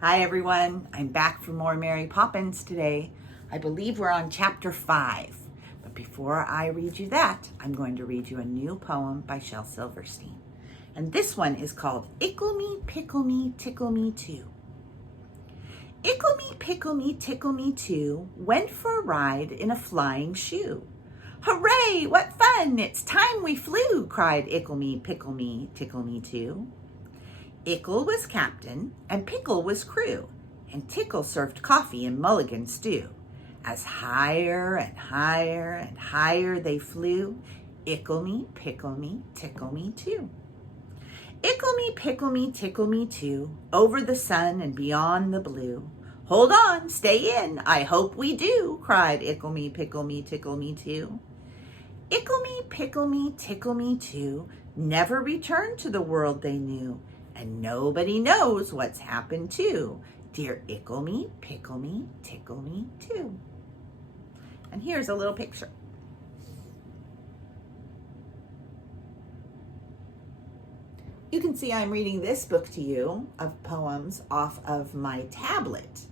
Hi everyone, I'm back for more Mary Poppins today. I believe we're on chapter 5. But before I read you that, I'm going to read you a new poem by Shel Silverstein. And this one is called Ickle Me, Pickle Me, Tickle Me Too. Ickle me, pickle me, tickle me too, went for a ride in a flying shoe. Hooray, what fun, it's time we flew, cried Ickle me, pickle me, tickle me too. Ickle was captain, and Pickle was crew, and Tickle served coffee and mulligan stew. As higher and higher and higher they flew, Ickle me, pickle me, tickle me too. Ickle me, pickle me, tickle me too, over the sun and beyond the blue. Hold on, stay in, I hope we do, cried Ickle me, pickle me, tickle me too. Ickle me, pickle me, tickle me too, never returned to the world they knew. And nobody knows what's happened to dear Ickle me, pickle me, tickle me too. And here's a little picture. You can see I'm reading this book to you of poems off of my tablet.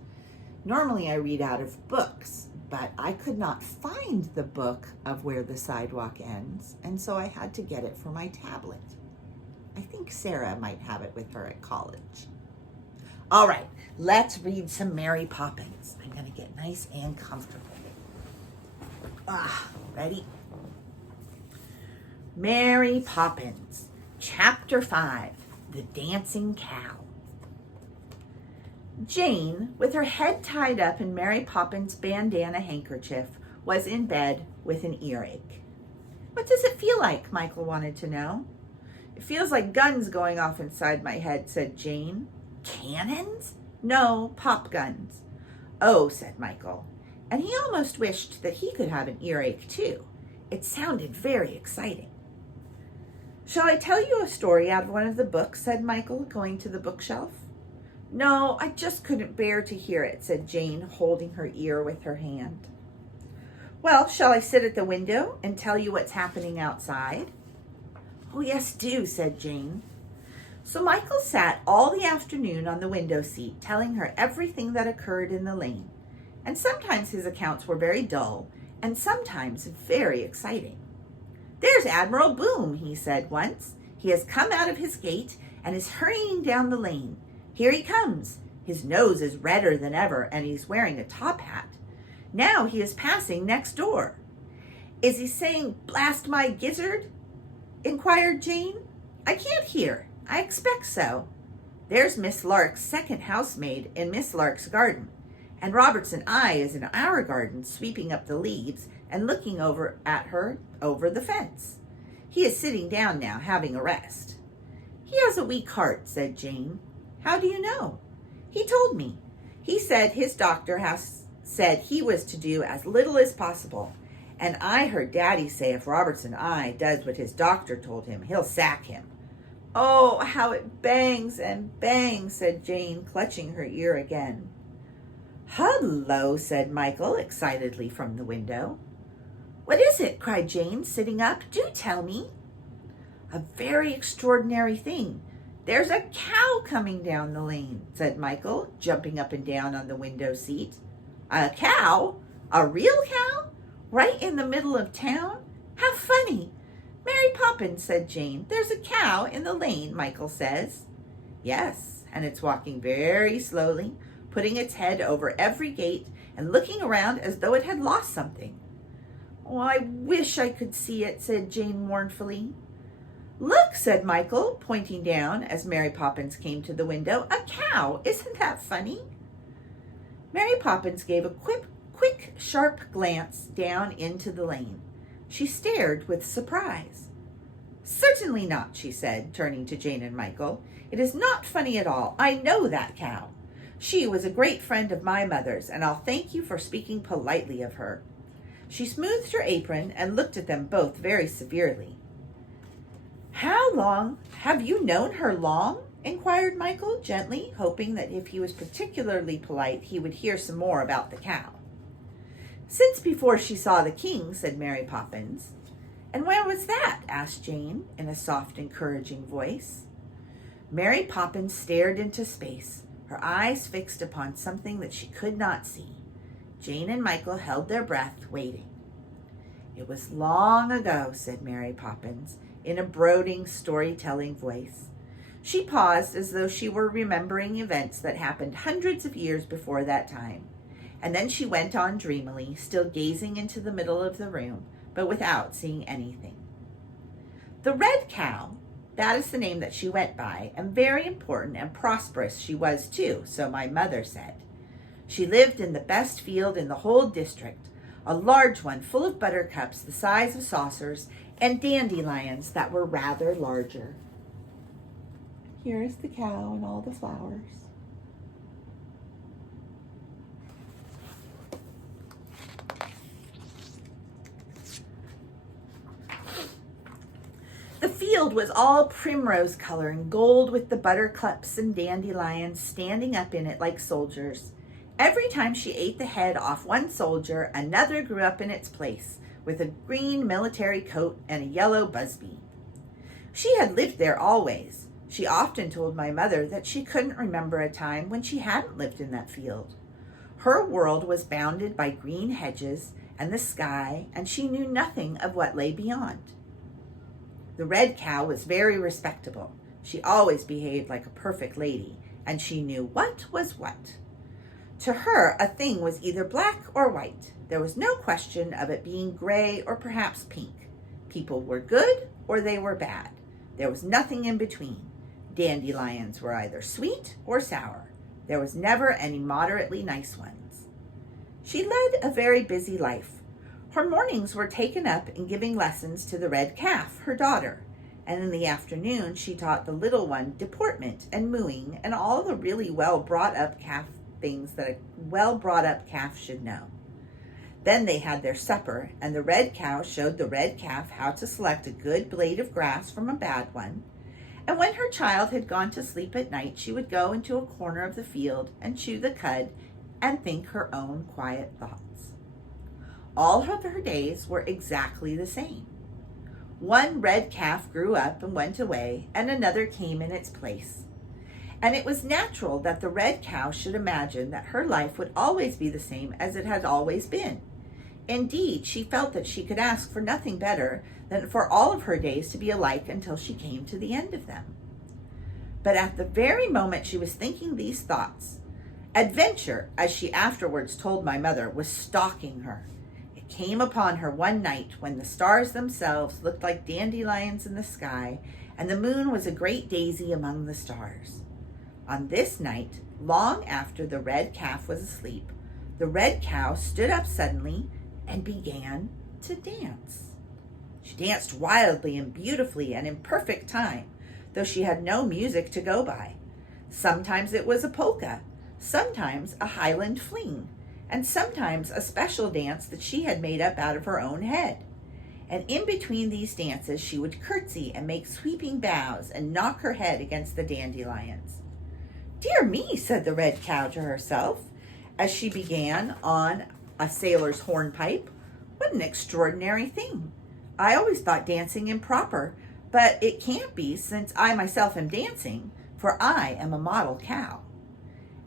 Normally I read out of books, but I could not find the book of Where the Sidewalk Ends, and so I had to get it for my tablet. I think Sarah might have it with her at college. All right, let's read some Mary Poppins. I'm going to get nice and comfortable. Ready? Mary Poppins, Chapter 5, The Dancing Cow. Jane, with her head tied up in Mary Poppins' bandana handkerchief, was in bed with an earache. What does it feel like? Michael wanted to know. It feels like guns going off inside my head, said Jane. Cannons? No, pop guns. Oh, said Michael, and he almost wished that he could have an earache too. It sounded very exciting. Shall I tell you a story out of one of the books, said Michael, going to the bookshelf. No, I just couldn't bear to hear it, said Jane, holding her ear with her hand. Well, shall I sit at the window and tell you what's happening outside? Oh, yes, do, said Jane. So Michael sat all the afternoon on the window seat, telling her everything that occurred in the lane. And sometimes his accounts were very dull, and sometimes very exciting. There's Admiral Boom, he said once. He has come out of his gate and is hurrying down the lane. Here he comes. His nose is redder than ever, and he's wearing a top hat. Now he is passing next door. Is he saying, blast my gizzard? Inquired Jane. I can't hear. I expect so. There's Miss Lark's second housemaid in Miss Lark's garden, and Robertson I is in our garden sweeping up the leaves and looking over at her over the fence. He is sitting down now, having a rest. He has a weak heart, said Jane. How do you know? He told me. He said his doctor said he was to do as little as possible. And I heard Daddy say if Robertson I does what his doctor told him, he'll sack him. Oh, how it bangs and bangs, said Jane, clutching her ear again. Hello, said Michael excitedly from the window. What is it? Cried Jane, sitting up. Do tell me. A very extraordinary thing. There's a cow coming down the lane, said Michael, jumping up and down on the window seat. A cow? A real cow? Right in the middle of town? How funny. Mary Poppins, said Jane. There's a cow in the lane, Michael says. Yes, and it's walking very slowly, putting its head over every gate and looking around as though it had lost something. Oh, I wish I could see it, said Jane mournfully. Look, said Michael, pointing down as Mary Poppins came to the window. A cow! Isn't that funny? Mary Poppins gave a quick, sharp glance down into the lane. She stared with surprise. Certainly not, she said, turning to Jane and Michael. It is not funny at all. I know that cow. She was a great friend of my mother's, and I'll thank you for speaking politely of her. She smoothed her apron and looked at them both very severely. How long? Have you known her long? Inquired Michael gently, hoping that if he was particularly polite, he would hear some more about the cow. Since before she saw the king, said Mary Poppins. And where was that? Asked Jane in a soft, encouraging voice. Mary Poppins stared into space, her eyes fixed upon something that she could not see. Jane and Michael held their breath, waiting. "It was long ago," said Mary Poppins, in a brooding, storytelling voice. She paused as though she were remembering events that happened hundreds of years before that time, and then she went on dreamily, still gazing into the middle of the room, but without seeing anything. "The Red Cow, that is the name that she went by, and very important and prosperous she was too, so my mother said. She lived in the best field in the whole district, a large one full of buttercups the size of saucers and dandelions that were rather larger." Here is the cow and all the flowers. The field was all primrose color and gold, with the buttercups and dandelions standing up in it like soldiers. Every time she ate the head off one soldier, another grew up in its place, with a green military coat and a yellow busby. She had lived there always. She often told my mother that she couldn't remember a time when she hadn't lived in that field. Her world was bounded by green hedges and the sky, and she knew nothing of what lay beyond. The Red Cow was very respectable. She always behaved like a perfect lady, and she knew what was what. To her, a thing was either black or white. There was no question of it being gray or perhaps pink. People were good or they were bad. There was nothing in between. Dandelions were either sweet or sour. There was never any moderately nice ones. She led a very busy life. Her mornings were taken up in giving lessons to the red calf, her daughter, and in the afternoon she taught the little one deportment and mooing and all the really well-brought-up calf things that a well-brought-up calf should know. Then they had their supper, and the red cow showed the red calf how to select a good blade of grass from a bad one, and when her child had gone to sleep at night, she would go into a corner of the field and chew the cud and think her own quiet thoughts. All of her days were exactly the same. One red calf grew up and went away, and another came in its place. And it was natural that the red cow should imagine that her life would always be the same as it had always been. Indeed, she felt that she could ask for nothing better than for all of her days to be alike until she came to the end of them. But at the very moment she was thinking these thoughts, adventure, as she afterwards told my mother, was stalking her. It came upon her one night when the stars themselves looked like dandelions in the sky, and the moon was a great daisy among the stars. On this night, long after the red calf was asleep, the red cow stood up suddenly and began to dance. She danced wildly and beautifully and in perfect time, though she had no music to go by. Sometimes it was a polka, sometimes a Highland fling, and sometimes a special dance that she had made up out of her own head. And in between these dances she would curtsy and make sweeping bows and knock her head against the dandelions. "Dear me," said the red cow to herself, as she began on a sailor's hornpipe, "what an extraordinary thing. I always thought dancing improper, but it can't be, since I myself am dancing, for I am a model cow."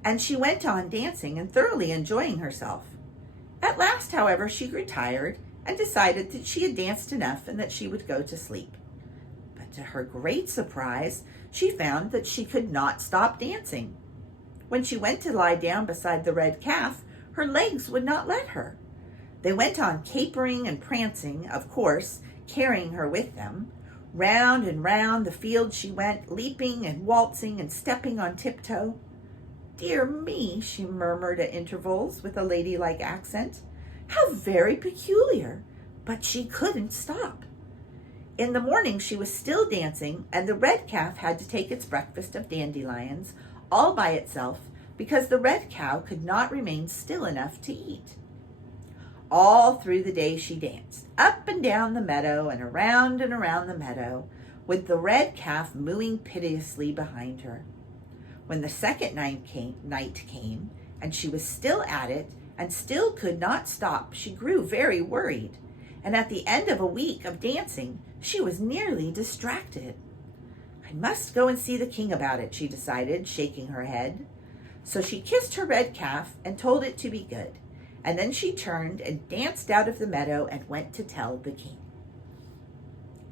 And she went on dancing and thoroughly enjoying herself. At last, however, she grew tired and decided that she had danced enough and that she would go to sleep. But to her great surprise, she found that she could not stop dancing. When she went to lie down beside the red calf, her legs would not let her. They went on capering and prancing, of course, carrying her with them. Round and round the field she went, leaping and waltzing and stepping on tiptoe. "Dear me," she murmured at intervals with a ladylike accent. "How very peculiar!" But she couldn't stop. In the morning she was still dancing, and the red calf had to take its breakfast of dandelions all by itself, because the red cow could not remain still enough to eat. All through the day she danced, up and down the meadow and around the meadow, with the red calf mooing piteously behind her. When the second night came, and she was still at it, and still could not stop, she grew very worried, and at the end of a week of dancing, she was nearly distracted. "I must go and see the king about it," she decided, shaking her head. So she kissed her red calf and told it to be good. And then she turned and danced out of the meadow and went to tell the king.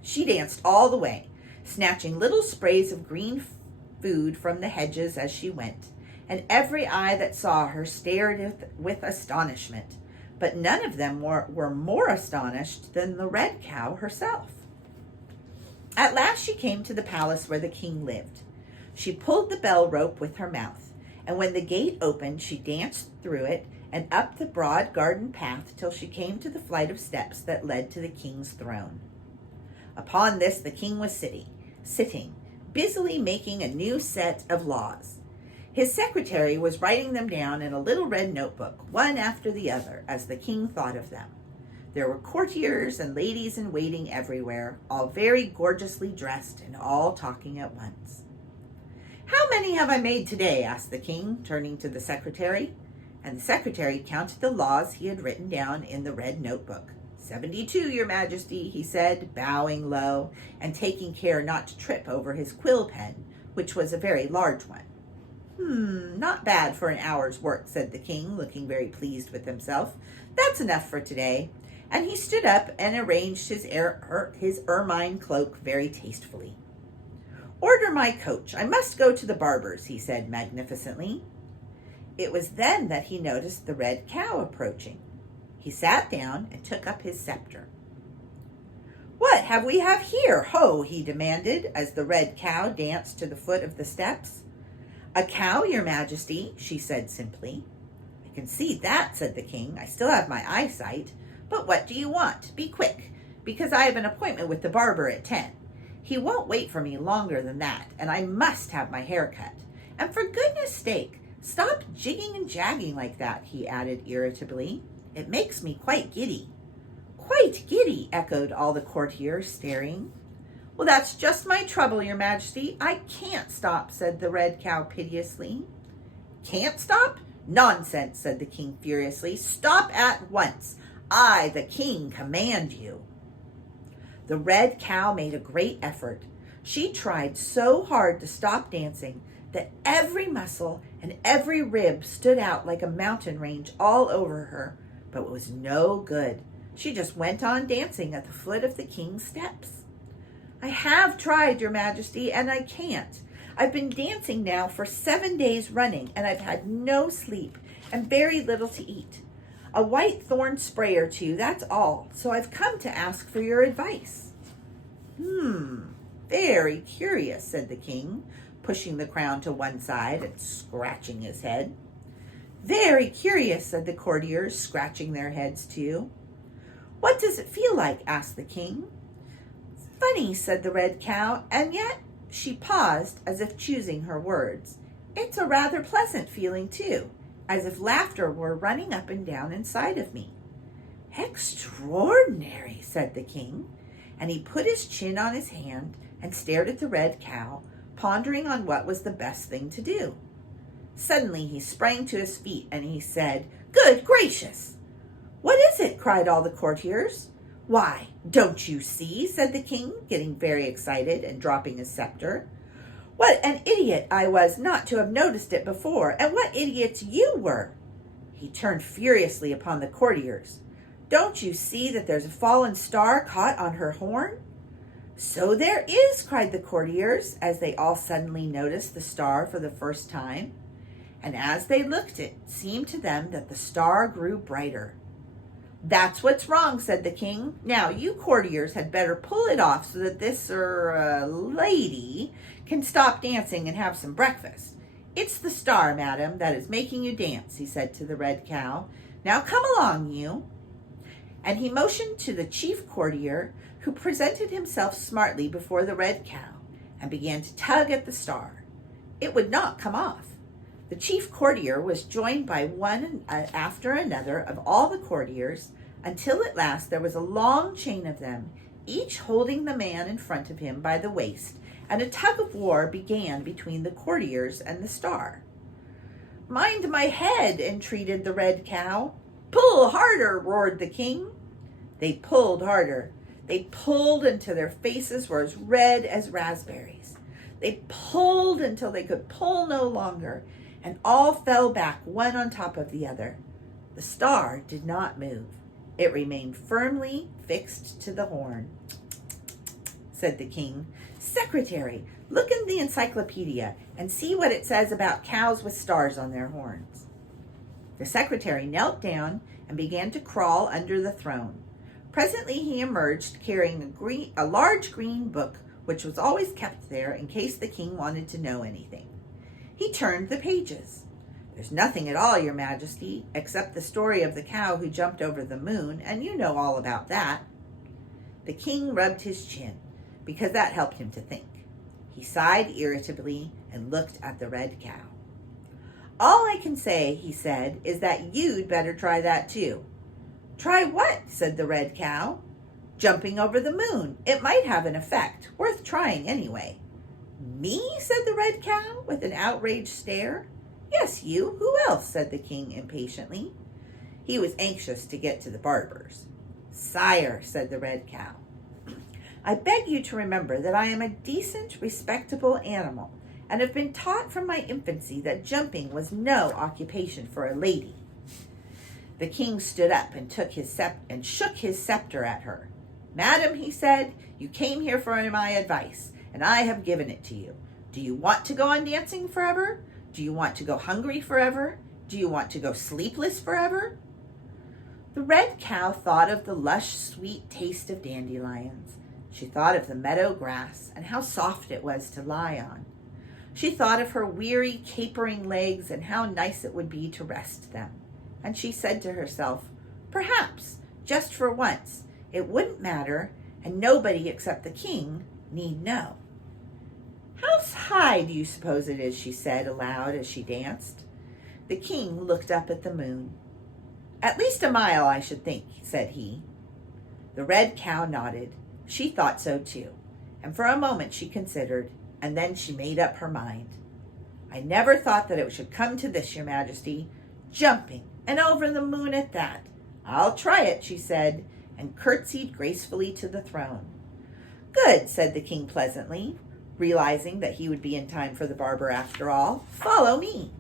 She danced all the way, snatching little sprays of green food from the hedges as she went, and every eye that saw her stared with astonishment. But none of them were more astonished than the red cow herself. At last she came to the palace where the king lived. She pulled the bell rope with her mouth, and when the gate opened, she danced through it and up the broad garden path till she came to the flight of steps that led to the king's throne. Upon this the king was sitting, busily making a new set of laws. His secretary was writing them down in a little red notebook, one after the other, as the king thought of them. There were courtiers and ladies in waiting everywhere, all very gorgeously dressed and all talking at once. "How many have I made today?" asked the king, turning to the secretary. And the secretary counted the laws he had written down in the red notebook. 72, your majesty, he said, bowing low and taking care not to trip over his quill pen, which was a very large one. Not bad for an hour's work, said the king, looking very pleased with himself. That's enough for today. And he stood up and arranged his ermine cloak very tastefully. Order my coach. I must go to the barber's, he said magnificently. It was then that he noticed the red cow approaching. He sat down and took up his scepter. "What have we here, ho?" he demanded, as the red cow danced to the foot of the steps. "A cow, your majesty," she said simply. "I can see that," said the king. "I still have my eyesight. But what do you want? Be quick, because I have an appointment with the barber at 10. He won't wait for me longer than that, and I must have my hair cut. And for goodness sake, stop jigging and jagging like that," he added irritably. "It makes me quite giddy." "Quite giddy," echoed all the courtiers, staring. "Well, that's just my trouble, your majesty. I can't stop," said the red cow piteously. "Can't stop? Nonsense," said the king furiously. "Stop at once. I, the king, command you." The red cow made a great effort. She tried so hard to stop dancing that every muscle and every rib stood out like a mountain range all over her, but it was no good. She just went on dancing at the foot of the king's steps. "I have tried, your majesty, and I can't. I've been dancing now for 7 days running, and I've had no sleep and very little to eat. A white thorn spray or two, that's all, so I've come to ask for your advice." Very curious," said the king, pushing the crown to one side and scratching his head. "Very curious," said the courtiers, scratching their heads too. "What does it feel like?" asked the king. "Funny," said the red cow, and yet she paused as if choosing her words. "It's a rather pleasant feeling too, as if laughter were running up and down inside of me." "Extraordinary," said the king, and he put his chin on his hand and stared at the red cow, pondering on what was the best thing to do. Suddenly he sprang to his feet and he said, "Good gracious!" "What is it?" cried all the courtiers. "Why, don't you see?" said the king, getting very excited and dropping his scepter. "What an idiot I was not to have noticed it before, and what idiots you were!" He turned furiously upon the courtiers. "Don't you see that there's a fallen star caught on her horn?" "So there is," cried the courtiers, as they all suddenly noticed the star for the first time. And as they looked, it seemed to them that the star grew brighter. "That's what's wrong," said the king. "Now, you courtiers had better pull it off so that this lady can stop dancing and have some breakfast. It's the star, madam, that is making you dance," he said to the red cow. "Now come along, you." And he motioned to the chief courtier, who presented himself smartly before the red cow and began to tug at the star. It would not come off. The chief courtier was joined by one after another of all the courtiers, until at last there was a long chain of them, each holding the man in front of him by the waist, and a tug of war began between the courtiers and the star. "Mind my head," entreated the red cow. "Pull harder," roared the king. They pulled harder. They pulled until their faces were as red as raspberries. They pulled until they could pull no longer, and all fell back one on top of the other. The star did not move. It remained firmly fixed to the horn. Said the king. Secretary, look in the encyclopedia and see what it says about cows with stars on their horns. The secretary knelt down and began to crawl under the throne. Presently he emerged carrying a large green book, which was always kept there in case the king wanted to know anything. He turned the pages. There's nothing at all, Your Majesty, except the story of the cow who jumped over the moon, and you know all about that. The king rubbed his chin, because that helped him to think. He sighed irritably and looked at the red cow. All I can say, he said, is that you'd better try that too. Try what? Said the red cow. Jumping over the moon. It might have an effect. Worth trying anyway. Me? Said the red cow with an outraged stare. Yes, you. Who else? Said the king impatiently. He was anxious to get to the barber's. Sire, said the red cow, I beg you to remember that I am a decent, respectable animal, and have been taught from my infancy that jumping was no occupation for a lady. The king stood up and shook his scepter at her. Madam, he said, you came here for my advice, and I have given it to you. Do you want to go on dancing forever? Do you want to go hungry forever? Do you want to go sleepless forever? The red cow thought of the lush, sweet taste of dandelions. She thought of the meadow grass and how soft it was to lie on. She thought of her weary, capering legs and how nice it would be to rest them. And she said to herself, perhaps, just for once, it wouldn't matter, and nobody except the king need know. How high do you suppose it is? She said aloud as she danced. The king looked up at the moon. At least a mile, I should think, said he. The red cow nodded. She thought so too, and for a moment she considered, and then she made up her mind. I never thought that it should come to this, Your Majesty. Jumping, and over the moon at that. I'll try it, she said, and curtsied gracefully to the throne. Good, said the king pleasantly, realizing that he would be in time for the barber after all. Follow me.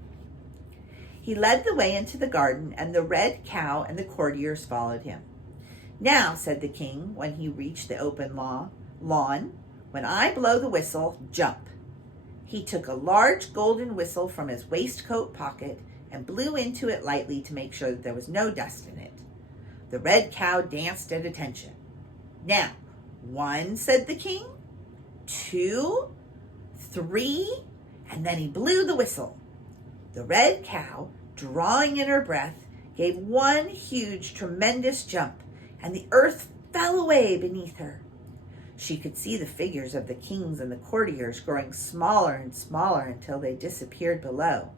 He led the way into the garden, and the red cow and the courtiers followed him. Now, said the king, when he reached the open lawn, when I blow the whistle, jump. He took a large golden whistle from his waistcoat pocket and blew into it lightly to make sure that there was no dust in it. The red cow danced at attention. Now, 1, said the king, 2, 3, and then he blew the whistle. The red cow, drawing in her breath, gave one huge, tremendous jump, and the earth fell away beneath her. She could see the figures of the kings and the courtiers growing smaller and smaller until they disappeared below.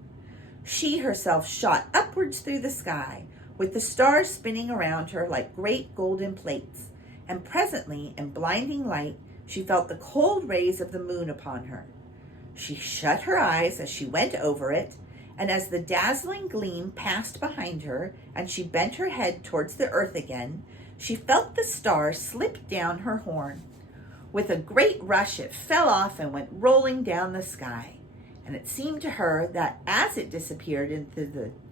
She herself shot upwards through the sky, with the stars spinning around her like great golden plates, and presently, in blinding light, she felt the cold rays of the moon upon her. She shut her eyes as she went over it, and as the dazzling gleam passed behind her, and she bent her head towards the earth again, she felt the star slip down her horn. With a great rush, it fell off and went rolling down the sky, and it seemed to her that as it disappeared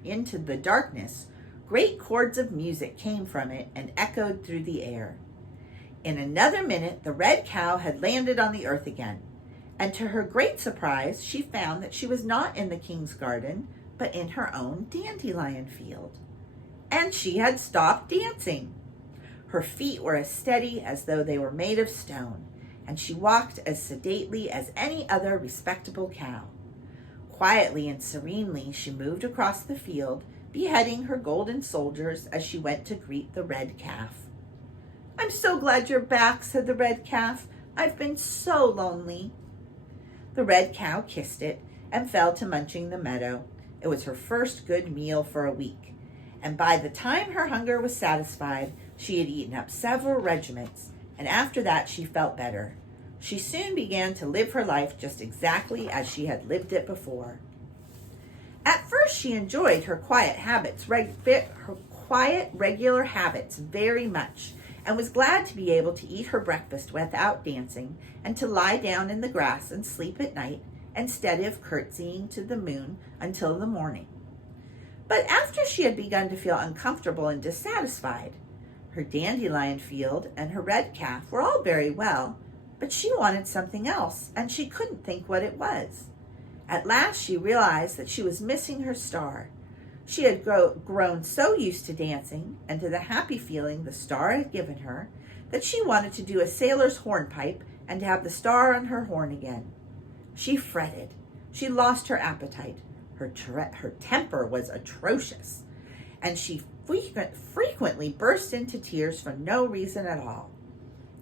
into the darkness, great chords of music came from it and echoed through the air. In another minute, the red cow had landed on the earth again, and to her great surprise, she found that she was not in the king's garden, but in her own dandelion field. And she had stopped dancing. Her feet were as steady as though they were made of stone, and she walked as sedately as any other respectable cow. Quietly and serenely she moved across the field, beheading her golden soldiers as she went to greet the red calf. I'm so glad you're back, said the red calf. I've been so lonely. The red cow kissed it and fell to munching the meadow. It was her first good meal for a week, and by the time her hunger was satisfied, she had eaten up several regiments, and after that she felt better. She soon began to live her life just exactly as she had lived it before. At first she enjoyed her quiet, regular habits very much, and was glad to be able to eat her breakfast without dancing, and to lie down in the grass and sleep at night, instead of curtsying to the moon until the morning. But after she had begun to feel uncomfortable and dissatisfied, her dandelion field and her red calf were all very well, but she wanted something else, and she couldn't think what it was. At last she realized that she was missing her star. She had grown so used to dancing and to the happy feeling the star had given her that she wanted to do a sailor's hornpipe and to have the star on her horn again. She fretted. She lost her appetite. Her temper was atrocious, and she frequently burst into tears for no reason at all.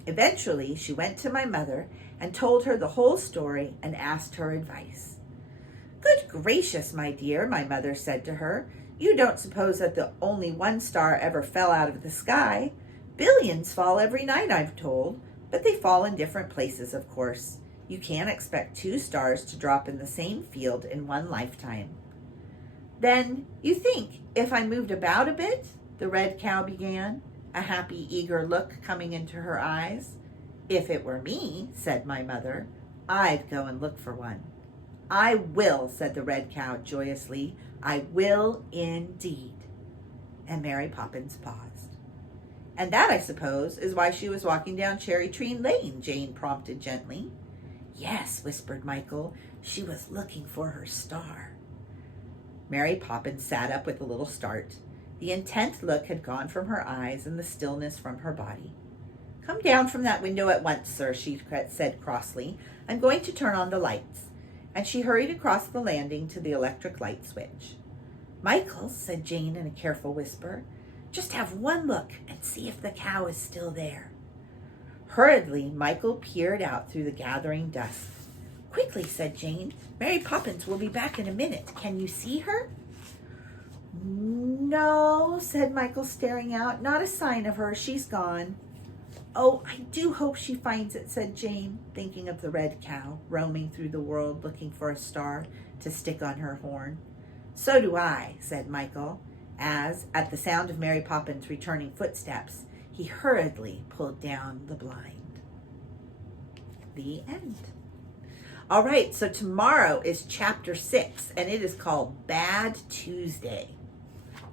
Eventually, she went to my mother and told her the whole story and asked her advice. "Good gracious, my dear," my mother said to her, "you don't suppose that the only one star ever fell out of the sky? Billions fall every night, I've told, but they fall in different places, of course. You can't expect 2 stars to drop in the same field in one lifetime." "Then you think if I moved about a bit," the red cow began, a happy, eager look coming into her eyes. "If it were me," said my mother, "I'd go and look for one." "I will," said the red cow joyously. "I will indeed." And Mary Poppins paused. "And that, I suppose, is why she was walking down Cherry Tree Lane," Jane prompted gently. "Yes," whispered Michael, "she was looking for her star." Mary Poppins sat up with a little start. The intent look had gone from her eyes and the stillness from her body. "Come down from that window at once, sir," she said crossly. "I'm going to turn on the lights." And she hurried across the landing to the electric light switch. "Michael," said Jane in a careful whisper, "just have one look and see if the cow is still there." Hurriedly, Michael peered out through the gathering dusk. "Quickly," said Jane. "Mary Poppins will be back in a minute. Can you see her?" "No," said Michael, staring out. "Not a sign of her. She's gone." "Oh, I do hope she finds it," said Jane, thinking of the red cow roaming through the world looking for a star to stick on her horn. "So do I," said Michael, as, at the sound of Mary Poppins' returning footsteps, he hurriedly pulled down the blind. The end. All right, so tomorrow is chapter 6, and it is called Bad Tuesday.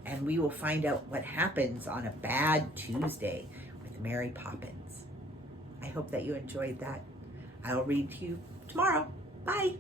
And we will find out what happens on a bad Tuesday with Mary Poppins. I hope that you enjoyed that. I'll read to you tomorrow. Bye.